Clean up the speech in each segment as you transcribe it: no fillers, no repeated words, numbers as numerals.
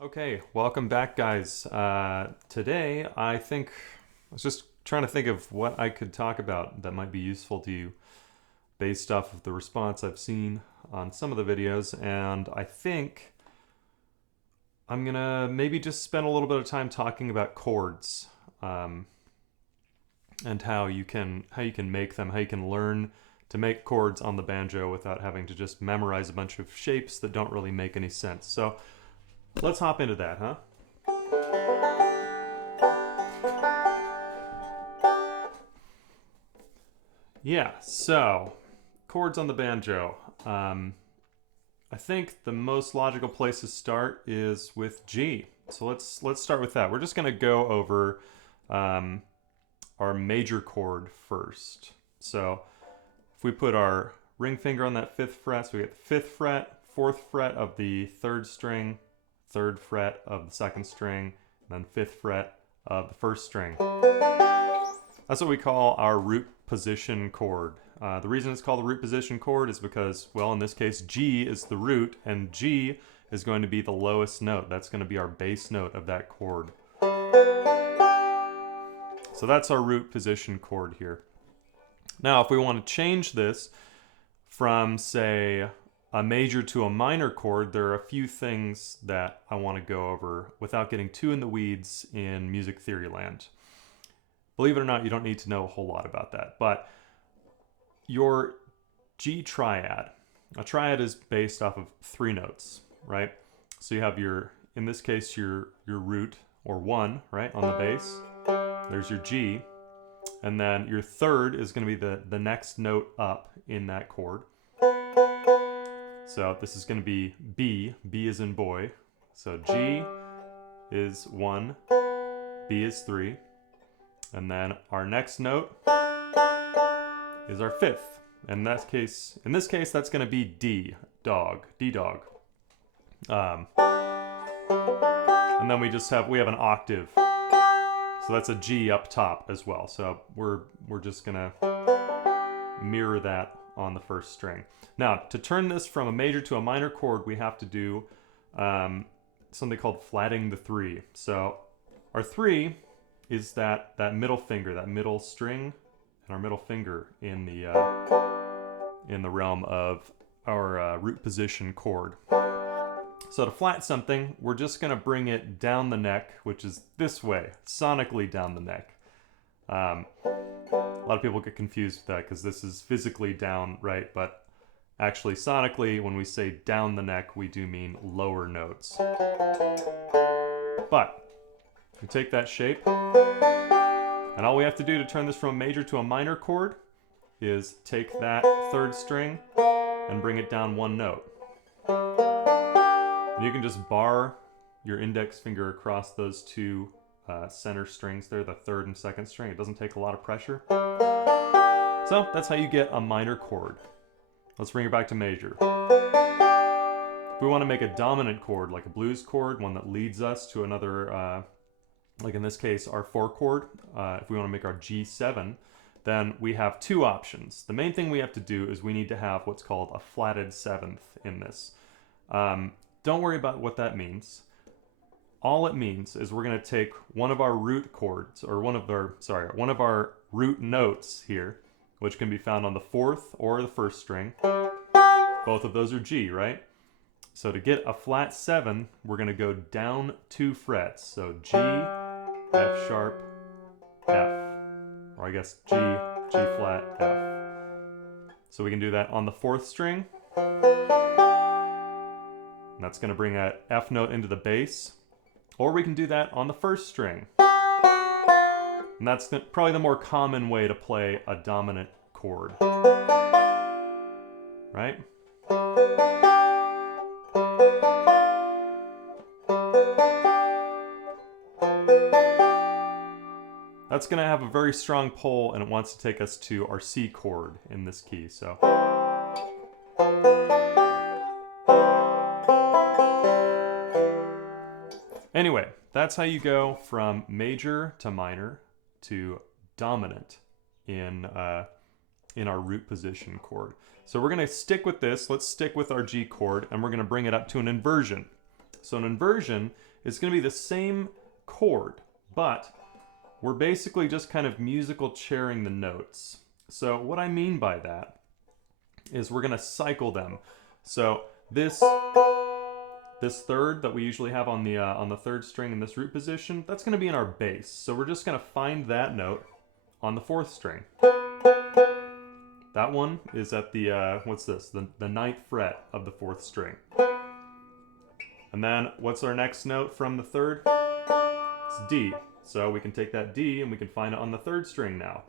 Okay, welcome back, guys. Today, I was just trying to think of what I could talk about that might be useful to you based off of the response I've seen on some of the videos, and I think I'm gonna maybe just spend a little bit of time talking about chords, and how you can make them, how you can learn to make chords on the banjo without having to just memorize a bunch of shapes that don't really make any sense. So let's hop into that, huh? Yeah, so chords on the banjo. I think the most logical place to start is with G. So let's start with that. We're just going to go over um, our major chord first. So if we put our ring finger on that fifth fret, so we get the fifth fret, fourth fret of the third string, third fret of the second string, and then fifth fret of the first string. That's what we call our root position chord. The reason it's called the root position chord is because, well, in this case, G is the root, and G is going to be the lowest note. That's going to be our bass note of that chord. So that's our root position chord here. Now, if we want to change this from, say, a major to a minor chord, there are a few things that I want to go over without getting too in the weeds in music theory land. Believe it or not, you don't need to know a whole lot about that. But your G triad, a triad is based off of three notes, right? So you have in this case, your root, or one, right, on the bass. There's your G. And then your third is going to be the next note up in that chord. So this is going to be B. B is in boy. So G is 1, B is 3. And then our next note is our fifth. In this case, that's going to be D, dog, D dog. And then we have an octave. So that's a G up top as well. So we're just going to mirror that on the first string. Now, to turn this from a major to a minor chord, we have to do something called flatting the three. So our three is that middle finger, that middle string, and our middle finger in the realm of our root position chord. So to flat something, we're just going to bring it down the neck, which is this way, sonically down the neck. A lot of people get confused with that because this is physically down, right? But actually, sonically, when we say down the neck, we do mean lower notes. But we take that shape, and all we have to do to turn this from a major to a minor chord is take that third string and bring it down one note. And you can just bar your index finger across those two center strings there, the third and second string. It doesn't take a lot of pressure. So that's how you get a minor chord. Let's bring it back to major. If we want to make a dominant chord, like a blues chord, one that leads us to another, like in this case, our 4 chord, if we want to make our G7, then we have two options. The main thing we have to do is we need to have what's called a flatted seventh in this. Don't worry about what that means. All it means is we're going to take one of our root chords, or one of our root notes here, which can be found on the 4th or the 1st string. Both of those are G, right? So to get a flat 7, we're going to go down 2 frets. So G, F sharp, F. Or I guess G, G flat, F. So we can do that on the 4th string. And that's going to bring that F note into the bass. Or we can do that on the 1st string. And that's probably the more common way to play a dominant chord. Right? That's going to have a very strong pull, and it wants to take us to our C chord in this key. So anyway, that's how you go from major to minor to dominant in our root position chord. So we're going to stick with this. Let's stick with our G chord, and we're going to bring it up to an inversion. So an inversion is going to be the same chord, but we're basically just kind of musical chairing the notes. So what I mean by that is we're going to cycle them. So this third that we usually have on the third string in this root position, that's going to be in our bass. So we're just going to find that note on the fourth string. That one is at the, what's this? The ninth fret of the fourth string. And then what's our next note from the third? It's D. So we can take that D and we can find it on the third string now.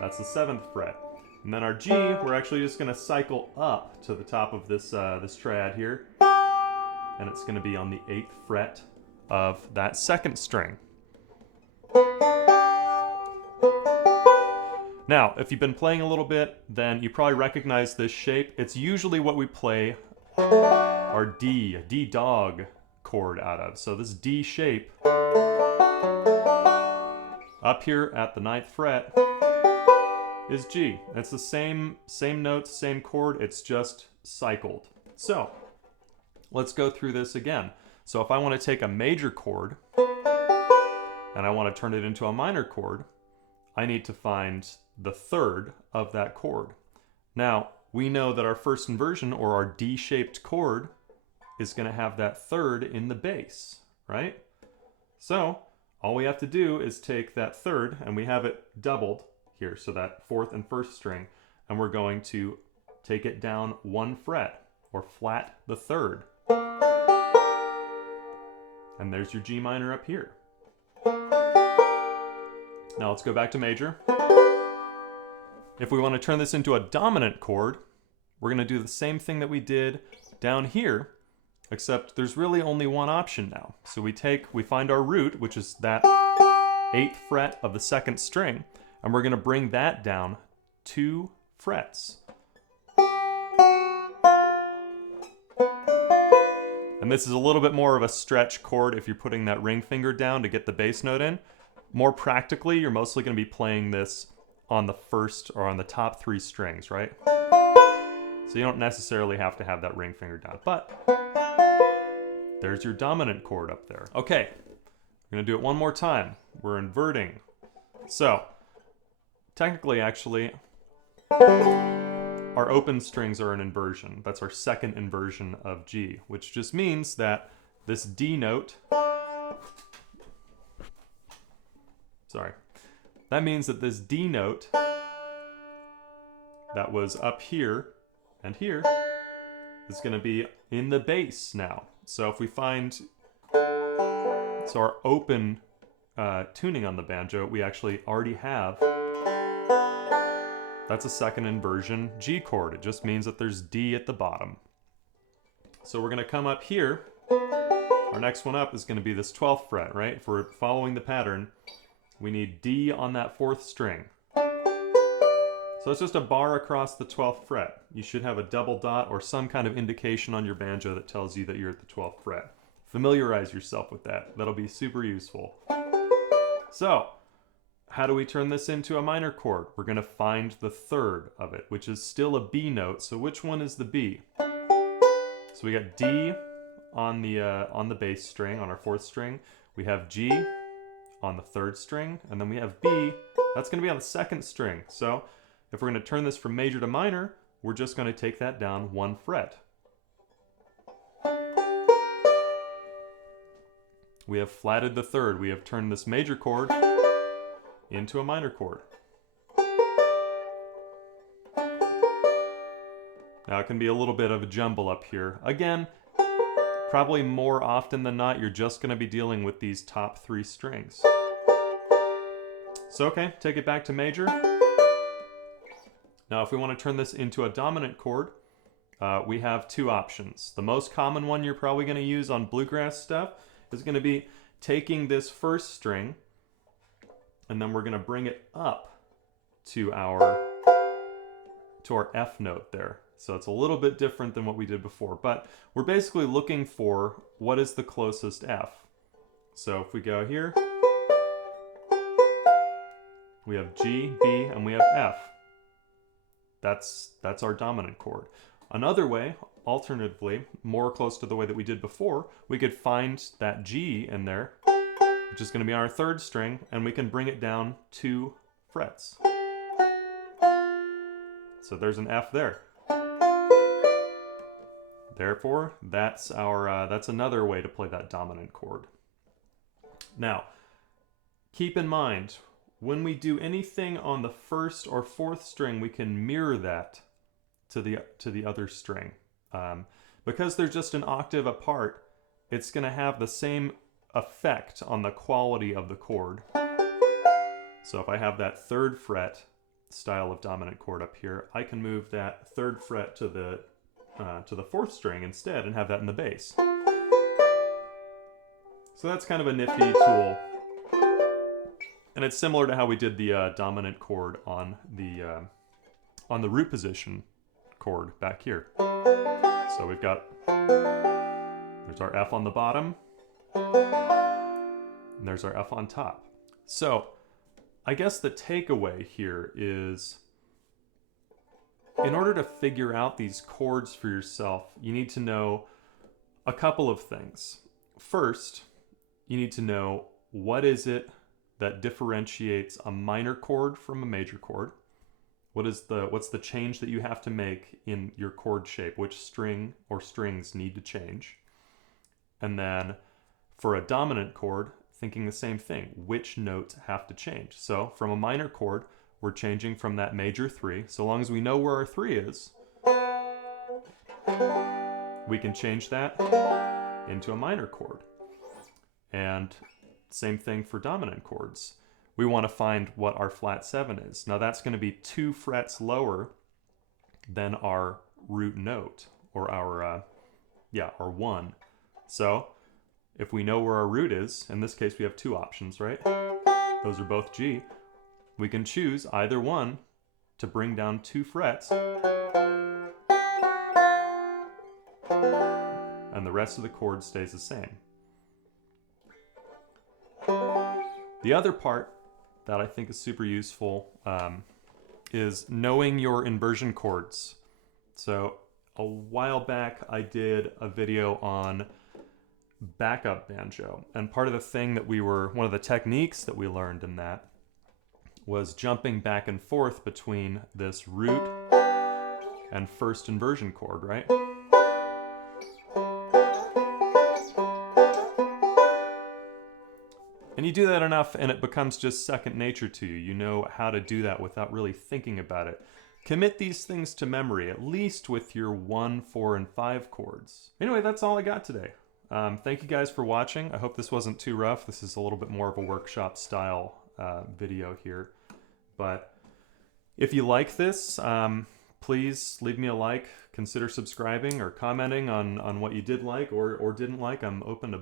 That's the seventh fret. And then our G, we're actually just going to cycle up to the top of this, this triad here. And it's going to be on the 8th fret of that second string. Now, if you've been playing a little bit, then you probably recognize this shape. It's usually what we play our D dog chord out of. So this D shape up here at the 9th fret is G. It's the same notes, same chord, it's just cycled. So let's go through this again. So if I want to take a major chord and I want to turn it into a minor chord, I need to find the third of that chord. Now, we know that our first inversion, or our D-shaped chord, is going to have that third in the bass, right? So all we have to do is take that third, and we have it doubled here, so that fourth and first string, and we're going to take it down 1 fret, or flat the third. And there's your G minor up here. Now let's go back to major. If we want to turn this into a dominant chord, we're going to do the same thing that we did down here, except there's really only one option now. So we find our root, which is that 8th fret of the second string, and we're going to bring that down 2 frets. And this is a little bit more of a stretch chord if you're putting that ring finger down to get the bass note in. More practically, you're mostly going to be playing this on the first or on the top 3 strings, right? So you don't necessarily have to have that ring finger down, but there's your dominant chord up there. Okay, we're going to do it one more time. We're inverting. So technically, actually, our open strings are an inversion. That's our second inversion of G, which just means that this D note, that means that this D note that was up here and here is going to be in the bass now. So if we find, so our open tuning on the banjo, we actually already have, that's a second inversion G chord. It just means that there's D at the bottom. So we're going to come up here. Our next one up is going to be this 12th fret, right? If we're following the pattern, we need D on that 4th string. So it's just a bar across the 12th fret. You should have a double dot or some kind of indication on your banjo that tells you that you're at the 12th fret. Familiarize yourself with that. That'll be super useful. So, how do we turn this into a minor chord? We're going to find the third of it, which is still a B note. So which one is the B? So we got D on the bass string, on our 4th string. We have G on the 3rd string, and then we have B. That's going to be on the 2nd string. So if we're going to turn this from major to minor, we're just going to take that down 1 fret. We have flatted the third. We have turned this major chord into a minor chord. Now it can be a little bit of a jumble up here. Again, probably more often than not, you're just going to be dealing with these top 3 strings. So okay, take it back to major. Now if we want to turn this into a dominant chord, we have 2 options. The most common one you're probably going to use on bluegrass stuff is going to be taking this 1st string, and then we're going to bring it up to our F note there. So it's a little bit different than what we did before, but we're basically looking for what is the closest F. So if we go here, we have G, B, and we have F. That's our dominant chord. Another way, alternatively, more close to the way that we did before, we could find that G in there, which is going to be our third string, and we can bring it down 2 frets. So there's an F there. Therefore, that's another way to play that dominant chord. Now, keep in mind, when we do anything on the first or fourth string, we can mirror that to the other string. Because they're just an octave apart, it's going to have the same effect on the quality of the chord. So if I have that 3rd fret style of dominant chord up here, I can move that 3rd fret to the 4th string instead and have that in the bass. So that's kind of a nifty tool. And it's similar to how we did the dominant chord on the root position chord back here. So we've got, there's our F on the bottom, and there's our F on top. So I guess the takeaway here is, in order to figure out these chords for yourself, you need to know a couple of things. First, you need to know what is it that differentiates a minor chord from a major chord. What's the change that you have to make in your chord shape? Which string or strings need to change? And then for a dominant chord, thinking the same thing. Which notes have to change? So from a minor chord, we're changing from that major 3. So long as we know where our 3 is, we can change that into a minor chord. And same thing for dominant chords. We want to find what our flat 7 is. Now that's going to be 2 frets lower than our root note, or our 1. So if we know where our root is, in this case we have 2 options, right? Those are both G. We can choose either one to bring down 2 frets, and the rest of the chord stays the same. The other part that I think is super useful is knowing your inversion chords. So a while back I did a video on backup banjo, and part of the thing that one of the techniques that we learned in that was jumping back and forth between this root and first inversion chord, right? And you do that enough and it becomes just second nature to you. You know how to do that without really thinking about it. Commit these things to memory, at least with your 1, 4, and 5 chords. Anyway, that's all I got today. Thank you guys for watching. I hope this wasn't too rough. This is a little bit more of a workshop style video here. But if you like this, please leave me a like, consider subscribing or commenting on what you did like or didn't like. I'm open to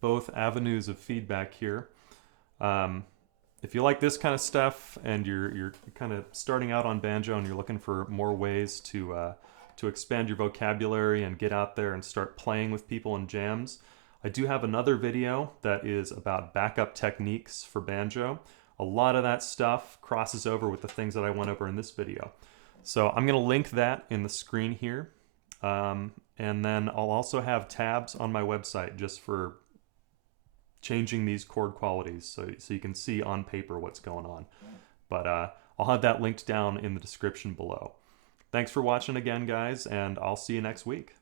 both avenues of feedback here. If you like this kind of stuff and you're kind of starting out on banjo and you're looking for more ways to expand your vocabulary and get out there and start playing with people in jams, I do have another video that is about backup techniques for banjo. A lot of that stuff crosses over with the things that I went over in this video. So I'm going to link that in the screen here. And then I'll also have tabs on my website just for changing these chord qualities so you can see on paper what's going on. But I'll have that linked down in the description below. Thanks for watching again, guys, and I'll see you next week.